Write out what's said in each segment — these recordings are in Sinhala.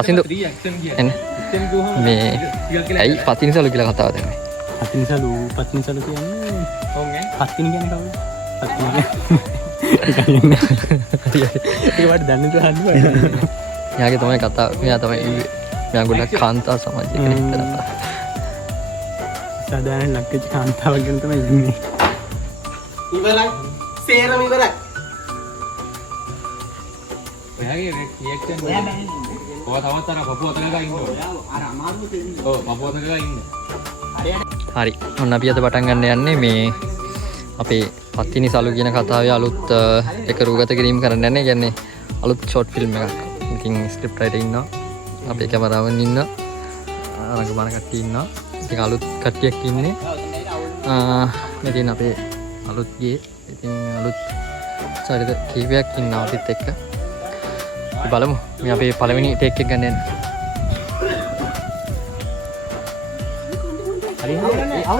පසින්දු එන්න මේ ඇයි පතිනිසලු කියලා කතාව දෙන්නේ පත්තිනිසලු කියන්නේ පත්තිනි කියන්නේ කවුද? ඒකට දන්නේ නැහැ. යාගේ තමයි කතාව. මෙයා තමයි මෙයා ගොඩක් කාන්තා සමාජයක ඉන්න. සාමාන්‍ය ලක්කේ කාන්තාවක් ගැන තමයි ඉන්නේ. ඉවරයි. සේරම ඉවරයි. ඔයාගේ රියැක්ෂන් ඔයා තවත් අර පපුව අතක ගා ඉන්න ඕනේ. අර අමාරුම දෙන්නේ. ඔව් පපුව අතක ගා ඉන්න. හරි. ඔන්න අපි අද පටන් ගන්න යන්නේ මේ අපේ පත්තිනි සලු කියන කතාවේ අලුත් එක රූගත කිරීම කරන්න යන්නේ. කියන්නේ අලුත් ෂෝට් ෆිල්ම් එකක්. ඉතින් ස්ක්‍රිප්ට් රයිටර් ඉන්නවා. අපේ කැමරාවන් ඉන්නවා. රංගපාන කට්ටිය ඉන්නවා. ඉතින් අලුත් කට්ටියක් ඉන්නේ. මෙතන අපේ අලුත් ගේ ඉතින් අලුත් චරිත කීපයක් ඉන්නවා අපිත් එක්ක. බලමු මේ අපේ පළවෙනි ටේක් එක ගන්න යන්නේ.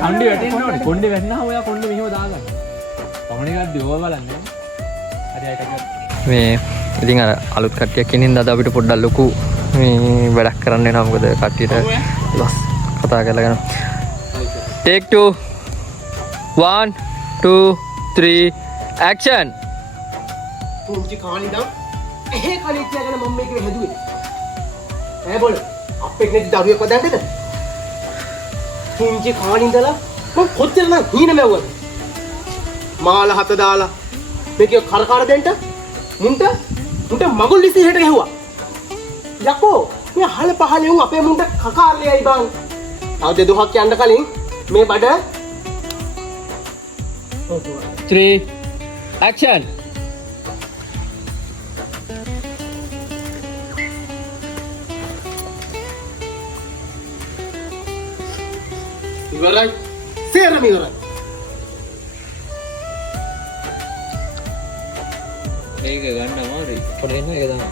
අන්ඩි වැටෙන්න ඕනේ. කොණ්ඩේ වැටෙනවා ඔයා කොණ්ඩේ මෙහෙම දාගන්න. පමණ එකක් දියව බලන්නේ. හරි අයිටක. මේ ඉතින් අර අලුත් කට්ටියක් ඉන්නේ අද අපිට පොඩ්ඩක් ලොකු මේ වැඩක් කරන්න වෙනවා. මොකද කට්ටියට ලස් කතා කරලා ගන්න. Take 2 1 2 3 action. පුංචි කාණිදම් එහෙ කණේ තියාගෙන මම මේක හැදුවේ. ඈ බෝල අපේ නෙත් දරුවෙක් වදන්නද? පුංචි කාණින්දලා මම කොච්චර නම් හීන මැව්වද? මාල හත දාලා මේක කරකාර දෙන්න මුන්ට මගුල් ලිසි හෙට ගැහුවා. යකෝ මේ හල පහලෙන් අපේ මුන්ට කකාරලියයි බං. තව දෙදුහක් යන්න කලින් මේ බඩ 3 ඇක්ෂන්. ඉවරයි. සේරම ඉවරයි. මේක ගන්න අමාරුයි. පොඩ එන්න ඒක තමයි.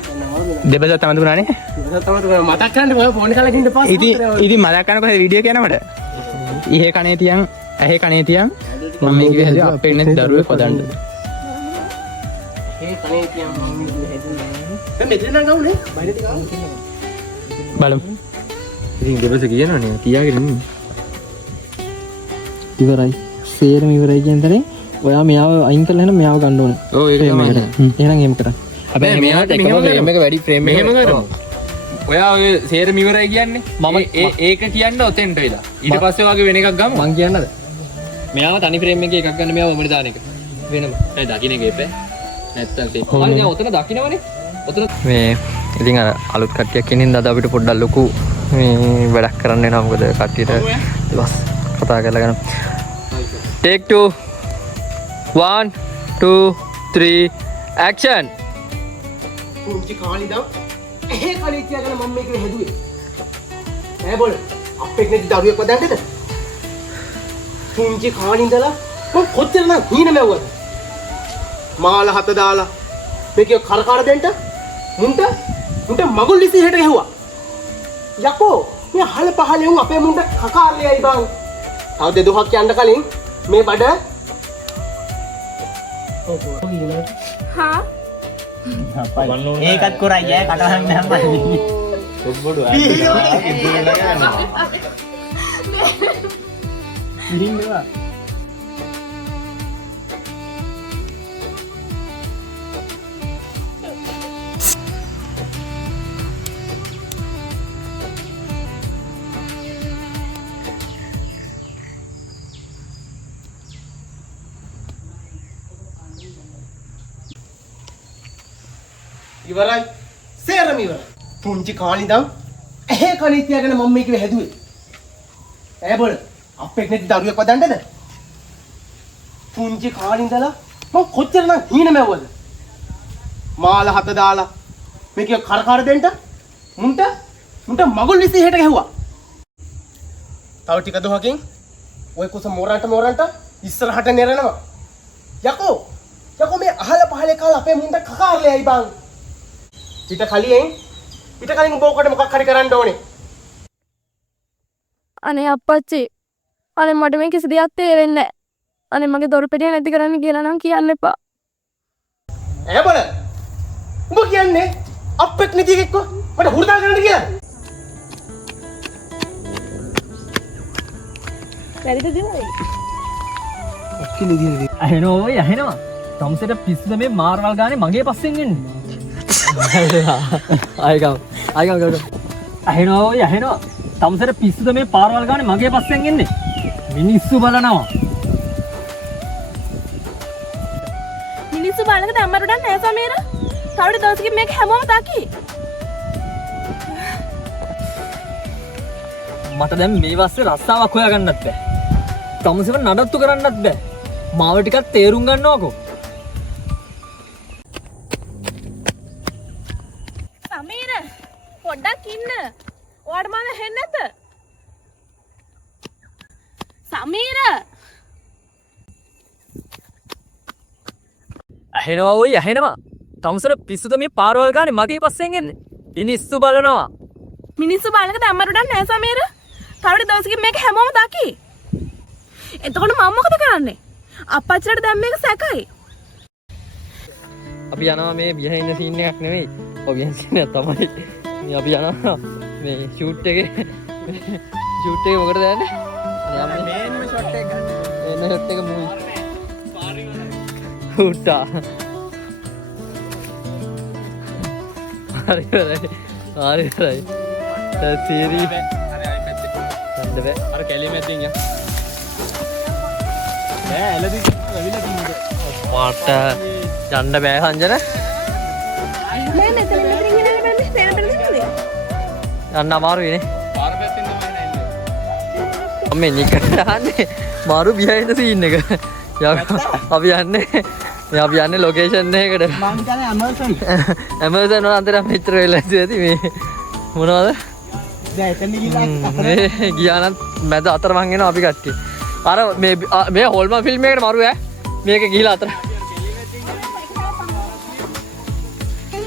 දෙබස තමයි දුනානේ. ඉවරයි තමයි මතක් කරන්න ඔය ෆෝන් එකල ඉන්න පස්සේ. ඉතින් මතක් කරනකොට වීඩියෝ කියනකොට ඉහේ කනේ තියන් ඇහේ කනේ තියන් මම මේක හැදුවා අපේ ඉන්නේ දරුවෙක් වදන්න. ඒ කනේ තියන් මම මේක හැදුවේ. දැන් මෙතන නම් ගමුනේ. බයිනේ ගමු. බලමු. ඉතින් දෙබස කියනවනේ තියාගෙන ඉන්නේ. ඉවරයි. සේරම ඉවරයි කියනතරේ ඔයා මෙයාව අයින් කරලා එහෙනම් මෙයාව ගන්න ඕනේ. ඔව් ඒක තමයි. එහෙනම් එහෙම කරා. හැබැයි මෙයාට එකම ෆ්‍රේම් එක වැඩි ෆ්‍රේම් එකක් මෙහෙම කරමු. ඔයා ඔය සේරම ඉවරයි කියන්නේ මම ඒක කියන්න ඔතෙන්ට වෙලා. ඊට පස්සේ වගේ වෙන එකක් ගමු. මං කියන්නද? මෙයාව තනි ෆ්‍රේම් එකේ එකක් ගන්න මෙයාව ඔමනේ දාන එක. වෙනම. ඒ දකින්න එක එපේ. නැත්තම් තේ. මම දැන් ඔතන දකින්නවනේ. ඔතන මේ ඉතින් අර අලුත් කට්ටියක් ඉන්නේ අද අපිට පොඩ්ඩක් ලොකු මේ වැඩක් කරන්න වෙනවා. මොකද කට්ටියට ලස් කතා කරලා ගන්න. Take 2 1 2 3 action. පුංචි කාණිදම් එහෙ කණේ තියාගෙන මම මේක හැදුවේ. ඈ බෝල අපේ නෙත් දරුවෙක් වදන්නද? පුංචි කාණින්දලා මම කොච්චර නම් හීන මැව්වද? මාල හත දාලා මේක කරකාර දෙන්න මුන්ට මගුල් ලිසි හෙට ගැහුවා. යකෝ මේ හල පහලෙන් අපේ මුන්ට කකාරලියයි බං. තව දෙදුහක් යන්න කලින් මේ බඩ හා ඒකත් කරයි ඈ කටහඬ නැහැ. පොඩ්ඩ ඉරින්නවා. ඉවරයි. සේරම ඉවරයි. පුංචි කාණිදම් එහෙ කණේ තියාගෙන මම මේක හැදුවේ. ඈ බෝල අපේ නෙත් දරුවෙක් වදන්නද? පුංචි කාණින්දලා මම කොච්චර නම් හීන මැව්වද? මාල හත දාලා මේක කරකාර දෙන්න මුන්ට මගුල් ලිසි හෙට ගැහුවා. තව ටික දුහකින් ඔය කුස මොරන්ට ඉස්සරහට නෙරනවා. යකෝ මේ අහල පහලේ කාලා අපේ මුන්ට කකාරලියයි බං. ඊට කලින් ඔබ ඔකට මොකක් හරි කරන්න ඕනේ. අනේ අප්පච්චි. අනේ මට මේ කිසි දෙයක් තේරෙන්නේ නැහැ. අනේ මගේ දොර පෙට්ටිය නැති කරන්න කියලා නම් කියන්න එපා. ඈ බල. උඹ කියන්නේ අප්පෙක් නැති එකෙක්ව මට හුරුදා කරන්න කියලා. වැරිද දිනුනේ? ඇහෙනවා ඔය ඇහෙනවා. තමුසෙට පිස්සුද මේ මාර්වල් ගානේ මගේ පස්සෙන් එන්නේ. ආයිගම ඇහෙනවා ඔය ඇහෙනවා. තමුසෙට පිස්සුද මේ පාරවල් ගානේ මගේ පස්සෙන් එන්නේ. මිනිස්සු බලනවා. මිනිස්සු බලනක දැම්මරුඩන් නෑ සමීර. තවඩ දවසකින් මේක හැමෝම දකි. මට දැන් මේ වස්සේ රස්සාවක් හොයාගන්නත් බෑ. තමුසෙව නඩත්තු කරන්නත් බෑ. මාව ටිකක් තේරුම් ගන්නවකෝ. සමීර පොඩ්ඩක් ඉන්න. ඔයාට මම හෙන්නේ නැද්ද? සමීර ඇහෙනවා ඔය ඇහෙනවා. තමුසෙට පිස්සුද මේ පාරවල් ගානේ මගේ පස්සෙන් එන්නේ. මිනිස්සු බලනවා. මිනිස්සු බලනක දැම්මරුඩන් නෑ සමීර. තවඩ දවසකින් මේක හැමෝම දකි. එතකොට මම මොකද කරන්නේ? අප්පච්චිට දැන් මේක සැකයි. අපි යනවා මේ බිහයින්ඩ් සීන් එකක් නෙවෙයි. ඔය බිහයින්ඩ් සීන් එක තමයි. මේ අපි යනවා මේ ෂූට් එකේ මොකටද යන්නේ? අනේ මේන්ම ෂොට් එක ගන්න. මේන්ම ෂොට් එක මූවි. උටා. හරි. සීරි. අර කැලේ මැදින් යා. නෑ ඇලදී රවිලා තින්නේ. මාට යන්න බෑ සංජන. මේ මෙතන ඉන්නේ බැලුවේ තේරෙන්නේ නැද්ද? යන්න අමාරුයිනේ. පාර පැත්තෙන් තමයි නෑ. අම්මේ නිකට දාන්නේ මාරු බිහයින්ඩ් සීන් එක. අපි යන්නේ ලොකේෂන් එකකට. මං කියන්නේ ඇමර්සන්. ඇමර්සන් වල අතර මෙච්චර වෙලා ඇති මේ මොනවද? දැන් එතන ගිහලා මේ ගියා නම් මැද අතරමං වෙනවා අපි කට්ටිය. අර මේ හොල්මන් ෆිල්ම් එකකට මරු ඈ. මේක ගිහලා අතර.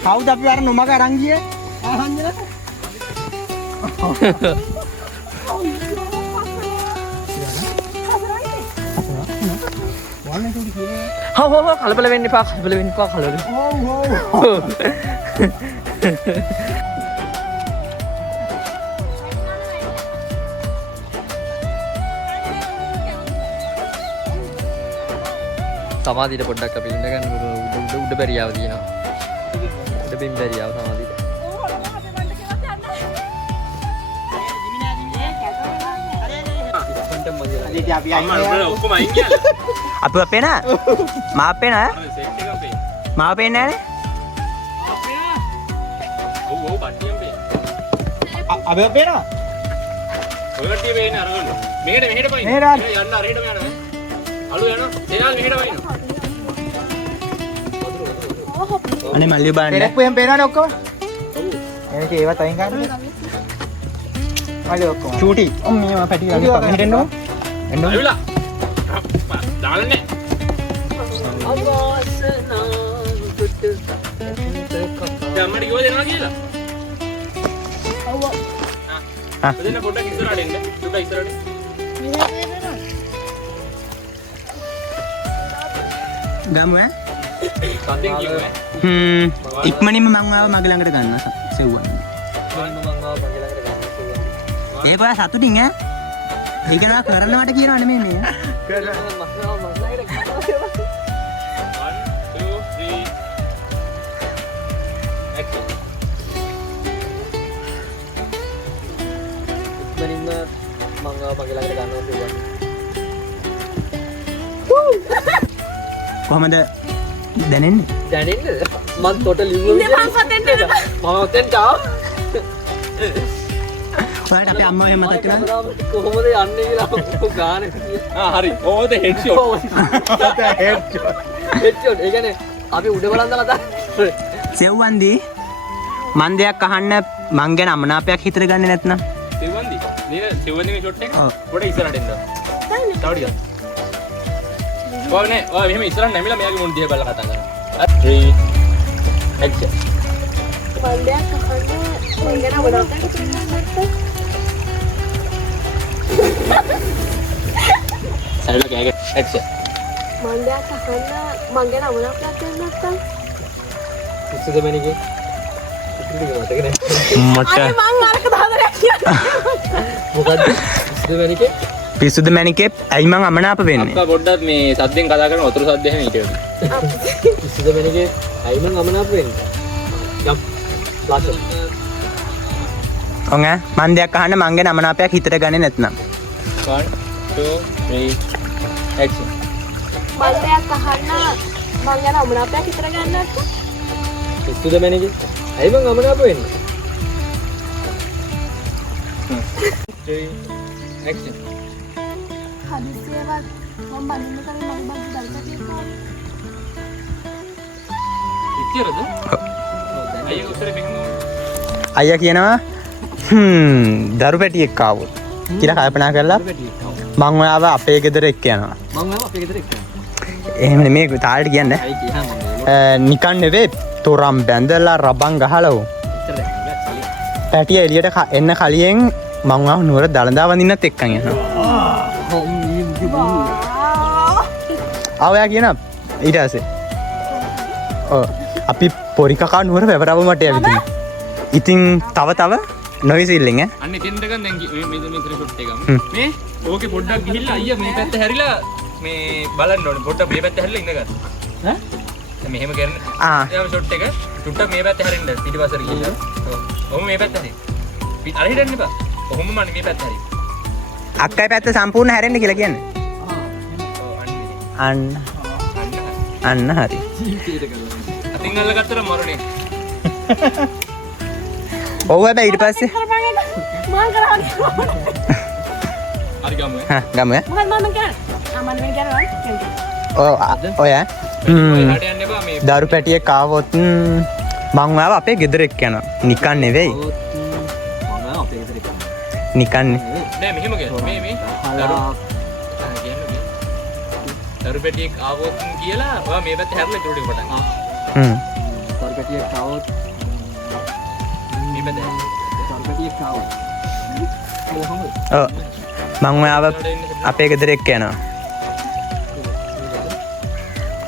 කවුද අපි අර නොමග අරන් ගියේ? ආහන්ජන. හව කලබල වෙන්න එපා. සමාධියට පොඩ්ඩක් අපි ඉන්න ගන්න උඩ බැරියාව තියෙනවා. උඩ බිම් බැරියාව සමාධියට. අපි අයින් ඔක්කොම අයින් කියලා. අපි අපේ නෑ. මා අපේ නෑ. සෙට් එක අපේ. මා අපේ නෑනේ. ඔව් බට්ටියෙන් බේ. අපි අපේ නෑ. ඔය කට්ටිය බේන්නේ අරගන්න. මෙහෙට පයින්. මෙහෙට ආ. යන්න අරහෙටම යනවා. අලු යනවා. එයාල් මෙහෙට පයින්. අනේ මල්ලි බලන්න. පෙරක්කුවෙන් පේනවනේ ඔක්කොම. ඔව්. මේක ඒවත් අයින් කරන්න. මල්ලි ඔක්කොම. චූටි. මේවා පැටි ගන්න. මෙහෙට එන්න ඕන. එන්න ඕන. අවිලා. දාලන්නේ. දැම්මඩ කිව්ව දෙනවා කියලා. ඔව්. දෙන්න පොඩ්ඩක් ඉස්සරහට එන්න. පොඩ්ඩක් ඉස්සරහට. ගමු ඈ. සද්දෙන් කියුවා. ඉක්මනින්ම මං ආව මගේ ළඟට ගන්න සෙව්වන්. ඒක ඔයා සතුටින් ඈ. ඒක නා කරන්න මට කියනවා නෙමෙයි මේ. 1 2 3 action. ඉක්මනින්ම මම මගේ ළඟට ගන්නවා සෙව්වන්. කොහමද දැනෙන්නේ? දැනෙන්නද? මං තොට ලිව්ව ඉන්නේ මං හතෙන්ට එනවා. මම ඔතෙන්ට ආවා. ඔයාලට අපේ අම්මව එහෙම මතක් වෙනවද? කොහොමද යන්නේ කියලා ගාන හරි. ඕද හෙඩ්ෂොට්. හෙඩ්ෂොට්. ඒ කියන්නේ අපි උඩ බලන් දාලා තා. සෙව්වන්දී මන් දෙයක් අහන්න මං ගැන අමනාපයක් හිතර ගන්නේ නැත්නම් සෙවන්දි. නේද? සෙවන්දිගේ ෂොට් එක. ඔව්. පොඩ ඉස්සරහට එන්න. තව ටිකක්. ඔය නේ. ඔය මෙහෙම ඉස්සරහට නැමිලා මෙයාගේ මොන දිහා බලලා කතා කරනවා. 3 action. මන්දයක් අහන්න මං ගැන අවුලක් සරල කෑගේ action. මන්දයක් අහන්න මං ගැන අවුලක් නැත්නම් ඉස්සද මැනිකේ මට අනේ මං අරක දාදරයක් කියන්නේ. මොකද්ද පිස්සුද මැනිකේ පිස්සුද මැනිකේ ඇයි මං අමනාප වෙන්නේ? අක්කා පොඩ්ඩක් මේ සද්දෙන් කතා කරන වතුර සද්ද එහෙම ඊට පිස්සුද මැනිකේ ඇයි මං අමනාප වෙන්නේ යම් ලාසෝ ඔංග මන් දෙයක් අහන්න මං ගැන අමනාපයක් හිතට ගන්නේ නැත්නම් 1 2 3 action මල්ලයක් අහන්න මං යන අමනාපයක් විතර ගන්න නැත්නම් පිස්සුද මැනිකේ ඇයි මං අමනාප වෙන්නේ 3 action හදිස්සියවත් මම බලින්න කලින් මගේ බග් දල්පතියක් ආවා. ඉච්චරද අයියෝ උත්තරේ මෙහෙම අයියා කියනවා දරු පැටියෙක් ආවොත් කියලා කල්පනා කරලා මං ඔයාව අපේ ගෙදර එක්ක යනවා. මං ආව අපේ ගෙදර එක්ක එහෙම නෙමෙයි තාලට කියන්නේ. ඇයි කියහම මම නිකන් නෙවෙයි තොරම් බැඳලා රබන් ගහලා උ. පැටිය එළියට එන්න කලින් මං ආව නුවර දළදා වඳින්නත් එක්කන් යනවා. ආවයා කියන ඊට පස්සේ ඔව් අපි පොරි කකා නුවර වැවරව මට ඇවිදින්. ඉතින් තව නොයිසිල්ලෙන් ඈ අන්න එතෙන්ද ගන්න දැන් මේ ෂොට් එක මේ ඕකේ පොඩ්ඩක් ගිහිල්ලා අයියා මේ පැත්ත හැරිලා මේ බලන්න ඕනේ පොඩ්ඩක් මේ පැත්ත හැරිලා ඉඳගන්න ඈ දැන් මෙහෙම කරන යාම ෂොට් එක චුට්ටක් මේ පැත්ත හැරෙන්න පිටිපස්සට ගිහිල්ලා ඔහොම මේ පැත්ත හැරි අර හිටන්න එපා ඔහොම මන්නේ මේ පැත්ත හැරි අක්කයි පැත්ත සම්පූර්ණ හැරෙන්න කියලා කියන්නේ අන්න හරි අතින් අල්ලගත්තට මරුනේ ඔව් හැබැයි ඊට පස්සේ මම කරන්නේ. හරි ගමු හා ගමු ඈ මොකද මම කියන්නේ? මම නෙමෙයි කියන්නේ. ඔය එහාට යන්න එපා මේ දරු පැටියෙක් ආවොත් මං ආව අපේ ගෙදර එක්ක යනවා. නිකන් නෙවෙයි. මං ආව අපේ ගෙදර එක්ක නිකන් නෑ මෙහෙම කියන්න මේ දරු පැටියෙක් ආවොත් කියලා ඔයා මේ පැත්ත හැරලා ඉතුරු ටික පටන් ගන්න. දරු පැටියෙක් ආවොත් මේ පැත්ත දරු පැටියෙක් ආවොත් කොහොමද ඔව් මං ආව අපේ ගෙදර එක්ක යනවා.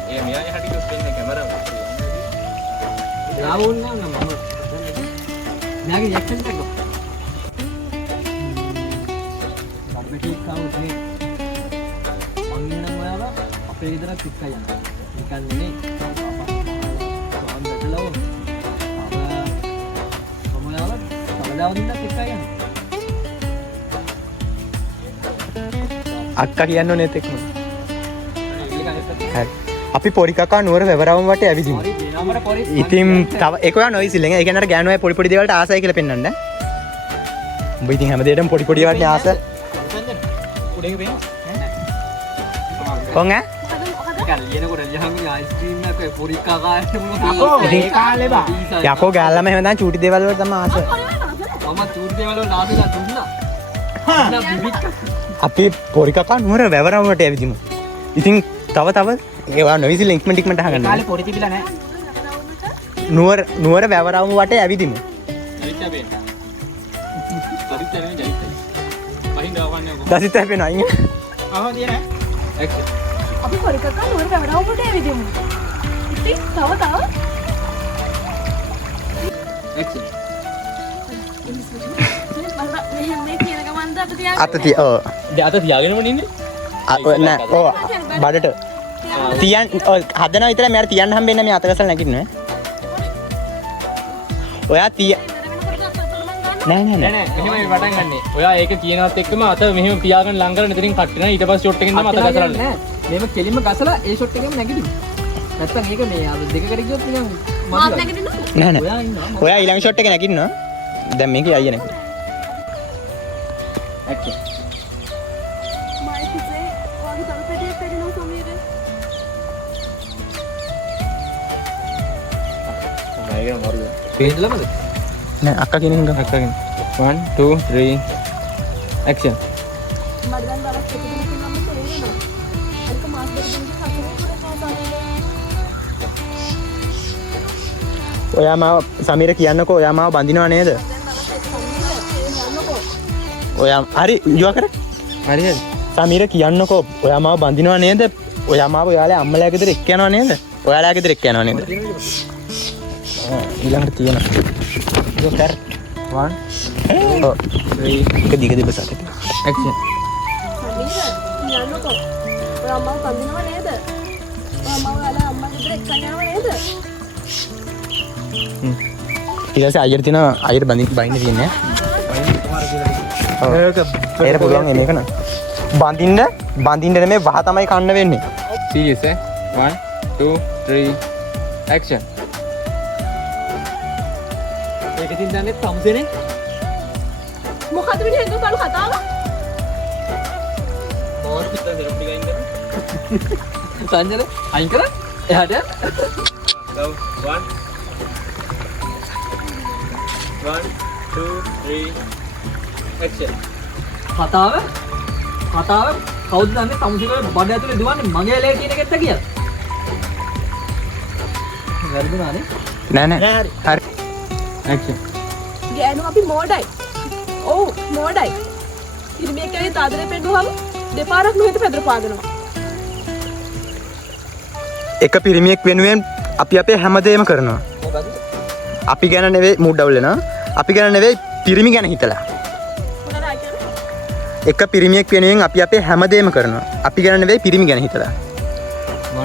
ඒ මෙයා යහට කිව්ස් දෙන්නේ කැමරාව. යාවුන් නම් මම යාගේ රියැක්ෂන් එක ගන්න. දරු පැටියෙක් ආවොත් මේ මං නම් ඔයාව අපේ ගෙදරක් එක්ක යනවා. නිකන් නෙමෙයි. අක්කා කියන්න ඕනේ එතෙක්ම. හරි. අපි පොරි කකා නුවර වැවරවම වටේ ඇවිදිමු. ඉතින් තව ඒක ඔයා නොයිසිලෙන්. ඒ කියන්නේ අර ගෑනු අය පොඩි පොඩි දේවල්ට ආසයි කියලා පෙන්වන්න. උඹ ඉතින් හැමදේටම පොඩි පොඩි දේවල්ට ආස. උඩේක පේන. කොහොම ඈ? ලියනකොට ලියහම අයිස්ක්‍රීම් එක පොරි කකා ඉතින් කාලේ බා. යකෝ ගෑල්ලාම එහෙම දැන් චූටි දේවල් වලට තමයි ආස. මම චූටි දේවල් වල නාසලා දුන්නා. අපි පොරි කකා නුවර වැවරවම වටේ ඇවිදිමු. ඉතින් තව ඒවා නොයිසිලෙන් ඉක්මනට අහගන්න. කාලේ පොරි තිබිලා නැහැ. නුවර වැවරවම වටේ ඇවිදිමු. ජනිතා බේන. ජනිතා නෙවෙයි ජනිතා. අහිඳ ආවන්නේ කොහොමද? දසිත හැපෙනවා අයින්. ආව දිනේ. ඇක්ෂන්. අපි පරිකක්ක නුවර වැවරවුමට ඇවිදිමු. ඉතින් තව ඇක්ෂන්. මෙහෙම කියන ගමන්ද අපිට තියාගන්න. අත තිය ඔව්. දැන් අත තියාගෙනම ඉන්නේ. නෑ ඔව් බඩට තියන් හදනවා විතරයි මෙයාට තියන්න හම්බෙන්නේ මේ අතකසල නැගිටිනවා. ඔයා තිය නෑ නෑ මෙහෙමයි පටන් ගන්නෙ. ඔයා ඒක කියනවත් එක්කම අත මෙහෙම පියාගෙන ලං කරගෙන ඉතින් කට් වෙනවා. ඊට පස්සේ ෂොට් එකෙන් තමයි අත ගසලන්නේ. මේම කෙලින්ම ගසලා ඒ ෂොට් එකෙම නැගිටිමු. නැත්තම් ඒක මේ අර දෙකකට ගියොත් නිකන් මාත් නැගිටින්නද? නෑ ඔයා ඉන්නවා. ඔයා ඊළඟ ෂොට් එක නැගිටිනවා. දැන් මේකේ අයියා නැගිටිනවා. ඇක්ෂන්. මයි කිසේ වගේ තලපෙටියක් පෙන්නන සමීර. මයිගෙන මරුද. පේන්නලමද? නෑ අක්කා කියන එක අක්කගෙන 1 2 3 ඇක්ෂන්. මට දැන් දවස් දෙකකින් නම් තේරෙනවා. අනික මාස් දෙකකින් හතරේ පුරා සාසනෙ. ඔයා මාව සමීර කියන්නකෝ ඔයා මාව බඳිනව නේද? ඔයා හරි යුවා කර හරි හරි. සමීර කියන්නකෝ ඔයා මාව බඳිනව නේද? ඔයා මාව ඔයාලා අම්මලා ගෙදර එක්ක යනවා නේද? ඔයාලා ගෙදර එක්ක යනවා නේද? ඊළඟට තියෙනවා කර 1 2 3 එක දිග දිබසකට action යන්නකෝ. ඔය අම්මව කඳිනව නේද? ඔය අම්මව ගාලා අම්මා ගෙදර එක්කන් යනව නේද? ඊට පස්සේ අයියට තියෙන අයියට බඳින්න තියෙන්නේ ඒක පුළුවන් මේක න බඳින්න නෙමෙයි වහ තමයි කන්න වෙන්නේ serious 1 2 3 action ඒක ඉතින් දන්නේ තමුසේනේ. මොකද මේ හෙන්දු බලු කතාව? මොකක්ද හිතන්නේ ටික ඉන්න සංජන අයින් කරා. එහාට go 1 2 3 action කතාව කවුද දන්නේ තමුසේගේ බඩ ඇතුලේ දුවන්නේ මගේ ලේ කියන එකෙත් කියලා. වැරදුනානේ. නෑ හරි action ගෑනු අපි මෝඩයි. ඔව් මෝඩයි. ඉතින් මේක ඇයි තාදරේ පෙන්නුවම දෙපාරක් නොහිත පැදුර පාදනවා. එක පිරිමියෙක් වෙනුවෙන් අපි අපේ හැමදේම කරනවා අපි ගැන නෙවෙයි මූඩ් ඩවුල් වෙනවා අපි ගැන නෙවෙයි පිරිමි ගැන හිතලා මොනවද කියන්නේ? එක පිරිමියෙක් වෙනුවෙන් අපි අපේ හැමදේම කරනවා අපි ගැන නෙවෙයි පිරිමි ගැන හිතලා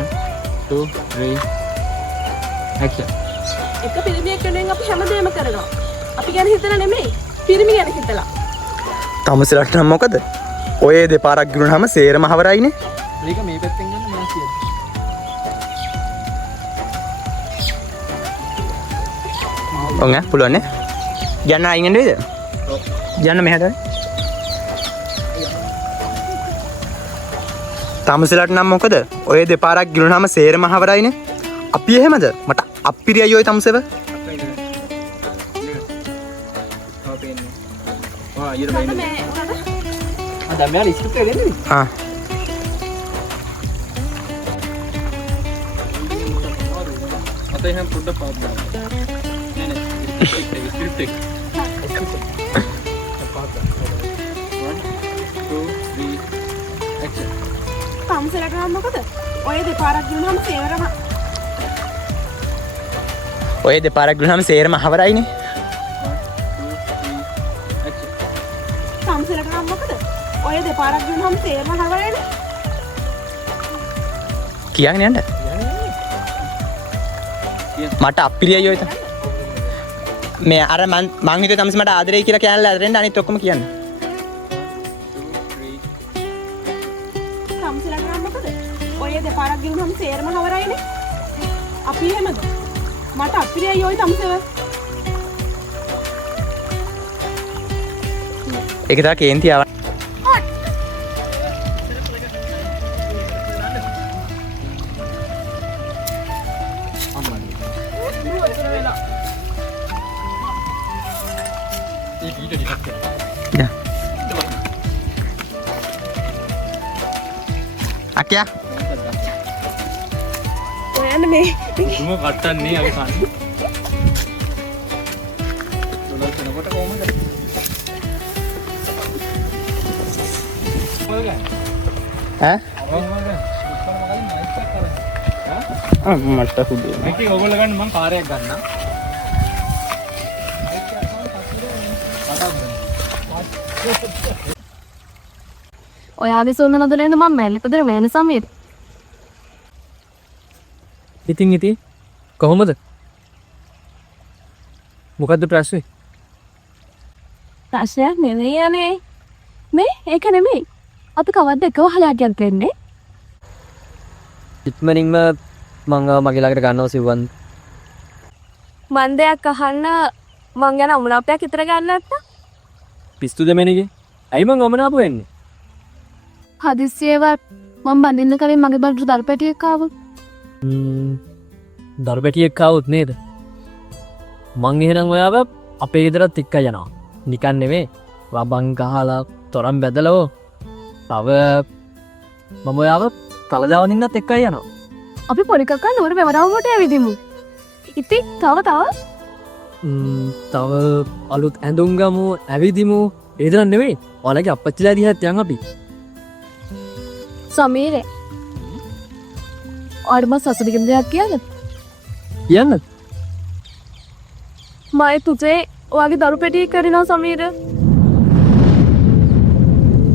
1 2 3 action එක පිරිමියෙක් වෙනුවෙන් අපි හැමදේම කරනවා. අපි ගැන හිතලා නෙමෙයි, පිරිමි ගැන හිතලා. තමුසලට නම් මොකද ඔය දෙපාරක් ගිරුනහම සේරම හවරයිනේ මේක මේ පැත්තෙන් ගන්න මම කියන්නේ. ඔන්න පුළුවන් නේ යන්න අයින් වෙන්න වේද යන්න මෙහෙට තමුසලට නම් මොකද ඔය දෙපාරක් ගිරුනහම සේරම හවරයිනේ අපි එහෙමද මට අප්පිරියයි ඔය තමුසෙව මේ උනද? දැන් මෙයාට ස්ක්‍රිප්ට් එක දෙන්නේ. ආ අතේ හැම පොඩ්ඩක් පාත් දාන්න නෑ ස්ක්‍රිප්ට් එක 1 2 3 action තමුසලට නම් මොකද? ඔය දෙපාරක් ගිනුනම සේවරම ඔය දෙපාරක් ගිරුනහම සේරම හවරයිනේ තමුසලට නම් මොකද? ඔය දෙපාරක් ගිනුනම සේවරම හවරයිනේ. කියන්න යන්න මට අප්පිරියයි ඔය මේ අර මං හිතුවේ තමස් මට ආදරේ කියලා කියන්නලා ඇදෙන්න අනිත් ඔක්කොම කියන්න 2 තමුසලට නම් මොකද? ඔය දෙපාරක් ගිනුනම සේවරම හවරයිනේ. අපි එහෙමද? මට අපිරියයි ඔය තමුසව. ඒක තමයි කේන්ති ආව අක්කියා ඔයන්න මේ තුම කට්ටන්නේ අපි කන්නේ ඩොලර් කෙනකොට කොහමද ඈ මට හුදු මේක ඕගොල්ලෝ ගන්න මම කාර්යයක් ගන්නම් ඔයාගේ සොන්න නදලෙන්ද මම මැල්ලිපදර වෙන සමීර. ඉතින් කොහොමද? මොකද්ද ප්‍රශ්නේ? ප්‍රශ්නයක් නෙවෙයි යන්නේ. මේ ඒක නෙමෙයි. අපි කවද්ද එකව හලාටියක් දෙන්නේ? ඉක්මනින්ම මම මගේ ළඟට ගන්නවා සිව්වන්. මන් දෙයක් අහන්න මං ගැන අමනාපයක් විතර ගන්න නැත්තම් පිස්තු දෙමෙනගේ. ඇයි මං අමනාප වෙන්නේ? හදිස්සියවත් මම බඳින්න කලින් මගේ බඩට දරපැටියෙක් ආවොත් දරුපැටියෙක් ආවොත් නේද? මං එහෙනම් ඔයාව අපේ ගෙදරත් එක්ක යනවා. නිකන් නෙමෙයි. වබන් ගහලා තොරන් බැදලා තව මම ඔයාව තලදාවනින්නත් එක්කයි යනවා. අපි පොඩි කක්කා නුවර මෙවරවුමට ඇවිදිමු. ඉතින් තව තව අලුත් ඇඳුම් ගමු ඇවිදිමු ඒ දරන්න නෙවෙයි. ඔයාලගේ අප්පච්චිලා දිහාත් යන් අපි. සමීරේ ඔයාට මම සසුනිකම දෙයක් කියන්නද? කියන්න. මයි තුසේ ඔයාගේ දරු පෙටි කරනවා සමීර.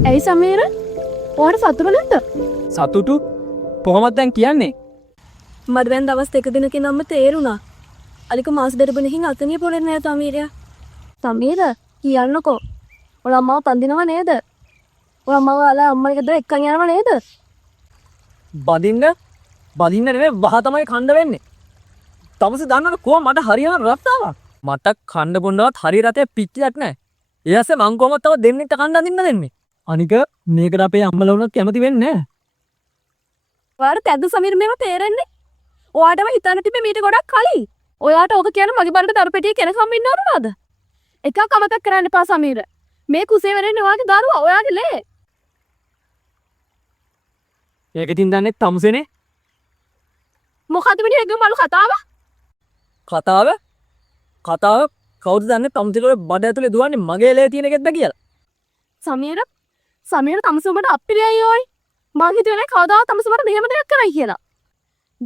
ඇයි සමීර? ඔයාට සතුටු නැද්ද? සතුටු කොහොමද දැන් කියන්නේ? මට දැන් දවස් දෙක දිනකින් නම් තේරුණා. අලික මාස දෙකකින් අතනිය පොලේ නෑ සමීරයා. සමීර කියන්නකෝ. ඔයා අම්මව පන්දිනව නේද? ඔයා අම්මව අලා අම්මයි ගෙදර එක්කන් යනව නේද? බදින්න නෙවෙයි වහ තමයි කණ්ඩ වෙන්නේ. තමසේ දන්නවද කොහොම මට හරියන රත්තාවක්. මට කණ්ඩ බොන්නවත් හරිය රතේ පිච්චියක් නැහැ. ඊයස්සේ මං කොහොමද තව දෙන්නෙක්ට කණ්ඩ අඳින්න දෙන්නේ? අනික මේකට අපේ අම්මලා වුණත් කැමති වෙන්නේ නැහැ. ඔයාට ඇද්ද සමීර මේව තේරෙන්නේ? ඔයාටම හිතන්න තිබ්බේ මීට ගොඩක් කලින්. ඔයාට ඕක කියන්නේ මගේ බරට දරු පෙට්ටිය කෙනකම් ඉන්නවද? එකක් අමතක කරන්න එපා සමීර. මේ කුසේ වෙරෙන්නේ ඔයාගේ දරුවා, ඔයාගේ ලේ. ඒක ඉතින් දන්නේ තමුසේනේ. මොකද්ද මේ හැංගම මලු කතාව? කතාව කවුද දන්නේ තමුසේට බඩ ඇතුලේ දුවන්නේ මගේ ලේ තියෙන එකෙක්ද කියලා? සමීර තමසුමට අප්පිරියයි ඔයි. මං හිතුවේ කවදාවත් තමසුමට මෙහෙම දෙයක් කරයි කියලා.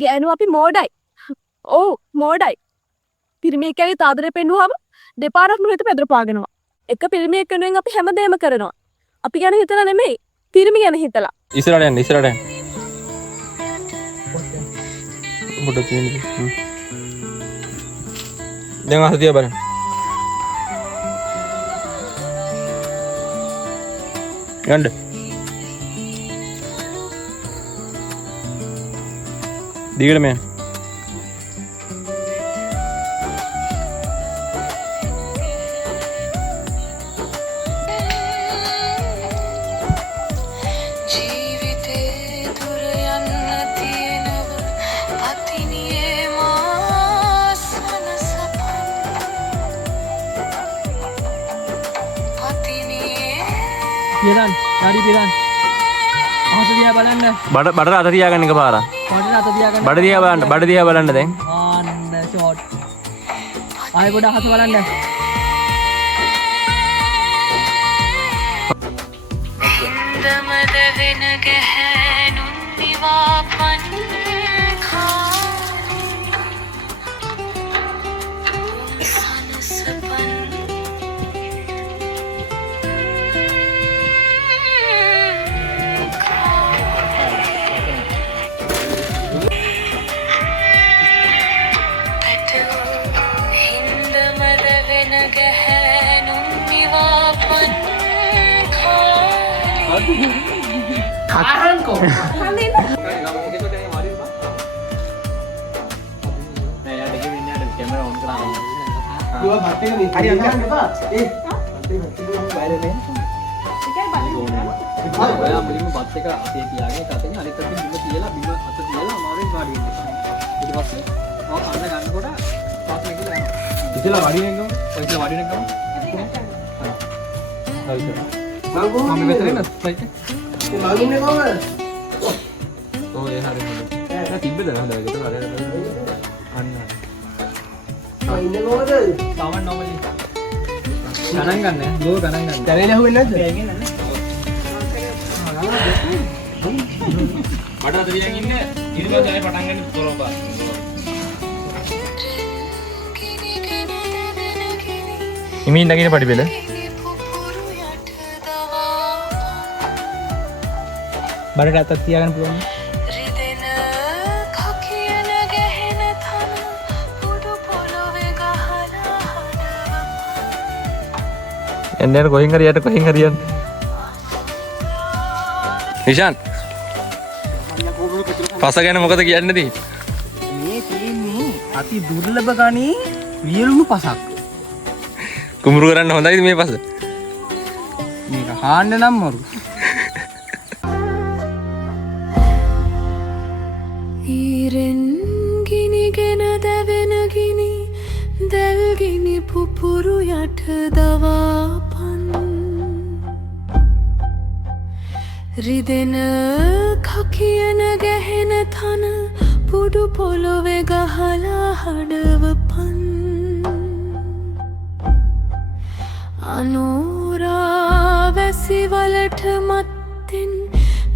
ගෑනු අපි මෝඩයි. ඔව් මෝඩයි. පිරිමි එක්කගේ තාදරේ පෙන්නුවාම දෙපාරක් නුහෙත පෙදරපාගෙනවා. එක පිරිමි එක්කෙනෙන් අපි හැමදේම කරනවා. අපි ගැන හිතලා නෙමෙයි, පිරිමි ගැන හිතලා. ඉස්සරහට යන්න. පොඩ්ඩක් තියෙන්නේ. දැන් අහතිය බලන්න. යන්න. දිගට මෙන්න. පිරන්, හරි පිරන්. අහස දිහා බලන්න. බඩට අත තියාගන්න එකපාරක්. බඩට අත තියාගන්න. බඩ දිහා බලන්න දැන්. ආන්න ෂෝට්. ආයෙ පොඩ අහස බලන්න. හින්දමද වෙන ගැහැනුන් නිවාපන් Ahanko. Dua batik nih. Hari yang kan Pak? ඔයා මුලින්ම බත් එක අතේ තියාගෙන කතෙන් අනිත් පැත්තෙන් බිම තියලා බිම අත තියලා අමාරුවෙන් වාඩි වෙන්න. ඊට පස්සේ මම කන්න ගන්නකොට පාස් එක යනවා. ඉතලා වාඩි වෙන්න ගමු. ඔය ඉතලා වාඩි වෙන්න ගමු. හරි. මම මෙතන ඉන්න සයිට් එක. Bangunnya kowe. ඔව් ඒ හරියට. නෑ තිබ්බද නේද? ඒක තමයි අන්න. Mainnya kowe. තාමන් නොමලි. ගණන් ගන්න. ගෝ ගණන් ගන්න. Dalil ahuin aja. බඩ අත තියාගෙන ඉන්න. ඊට පස්සේ ආයෙ පටන් ගන්න තොරඹා. ඉමින් නගින පඩි බෙල. බඩට අතක් තියාගන්න පුළුවන්. එන්න කොහෙන් හරි යට කොහෙන් හරි යන්න. නිෂාන්. පස ගැන මොකද කියන්නේ දී? මේ තියෙන්නේ අති දුර්ලභ ගණේ වියලුණු පසක්. කුඹුරු කරන්න හොඳයිද මේ පස? මේක හාන්න නම් මරු. ඊරෙන් ගිනිගෙන දැවෙන ගිනි දැල්ගිනි පුපුරු යට දවාපන් රිදෙන කකියන ගැහෙන තන පුඩු පොළොවේ ගහලා හඩවපන් අනෝරා වැසිවලට මත්තෙන්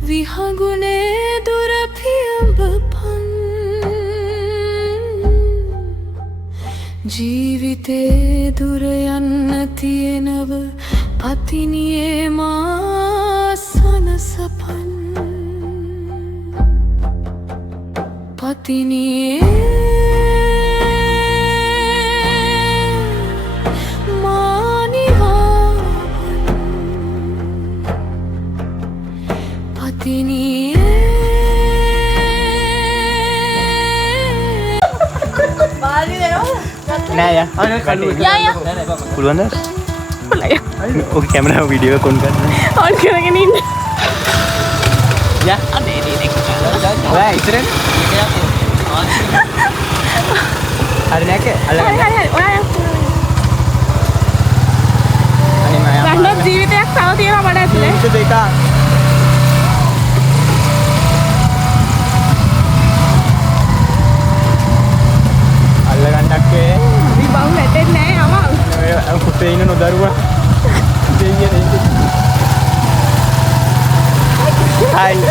විහගුණේ දුර පියඹපන් ජීවිතේ දුර යන්න තියෙනව පතිනියේ මා සනසපන් පතිනියේ මා නිවාපන් පතිනියේ නෑ යා පුළුවන්ද ඔක කැමරාව වීඩියෝ එක ඔන් කරන්න ඔන් කරගෙන ඉන්න යා ඔයා ඉතරෙන් හරි නැක අල්ලගන්න හරි ඔයා අනේ මම රහනොත් ජීවිතයක් තව තියෙනවා මට ඇතුලේ දෙක අල්ලගන්නක්කේ අපි බවු වැටෙන්නේ නැහැ යම පුතේ ඉන්න නොදරුවා දෙයිය දෙයිය හයි